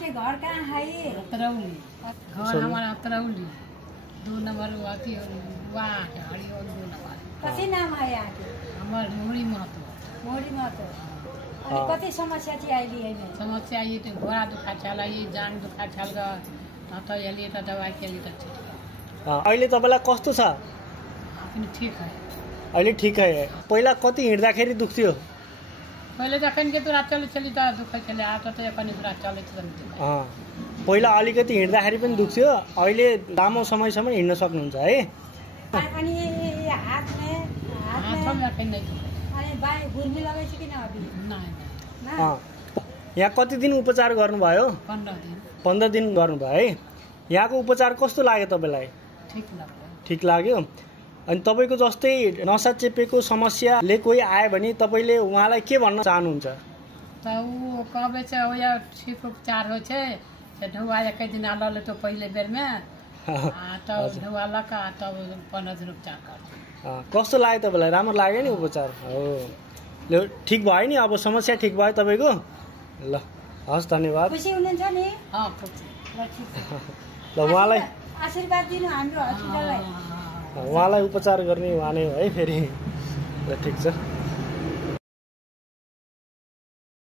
के घर कहाँ है? अतरौली घर हमारा अतरौली 2 नंबर वाती वहाँ के हरिओल 2 नंबर। कति नाम है यहाँ के? हमार मोहरी महतो। मोहरी महतो। अनि कति समस्या चाहिँ अहिले हैन? समस्या ये तो घोड़ा दुखा छाला ये जान दुखा छाल ग त यसले त दबाई केली त ठीक। अहिले तपाईलाई कस्तो छ? पनि ठीक है। अहिले ठीक है। पहिला कति हिँड्दाखेरि दुख्थ्यो? पहिले त कन के तो रात चली त दुख खेले आता त कनि रात चले त। पहिला अलिकति हिँड्दाखेरि पनि दुख्थ्यो, अहिले लामो समयसम्म हिँड्न सक्नुहुन्छ है? अनि हातमा कहीं अनि बाई गुर्मी लगाइछ कि न अभी? नहीं। यहाँ कति दिन उपचार गर्नुभयो? 15 दिन। 15 दिन गर्नुभयो है। यहाँको उपचार कस्तो लाग्यो तपाईलाई? ठीक लाग्यो। ठीक लाग्यो। अनि तपाईको जस्तै नसा चेपेको समस्याले कोही आयो भने तपाईले उहाँलाई के भन्न चाहनुहुन्छ? त उ कहबे छ ओया ठीक उपचार हो छ से ढुवा एकै दिन आलले तो पहिले बेर में त ढुवा लका त 15 दिन उपचार कर। कस्तो लाग्यो तपाईलाई? राम्रो लाग्यो नि उपचार? हो ल ठीक भयो नि, अब समस्या ठीक भयो तपाईको? ल हस् धन्यवाद। खुसी हुनुहुन्छ नि? खुसी। ल उहाँलाई आशीर्वाद दिनु हाम्रो हस्पिटललाई। उहाँलाई उपचार गर्ने उहाँ नै हो है फेरि। ल ठीक छ।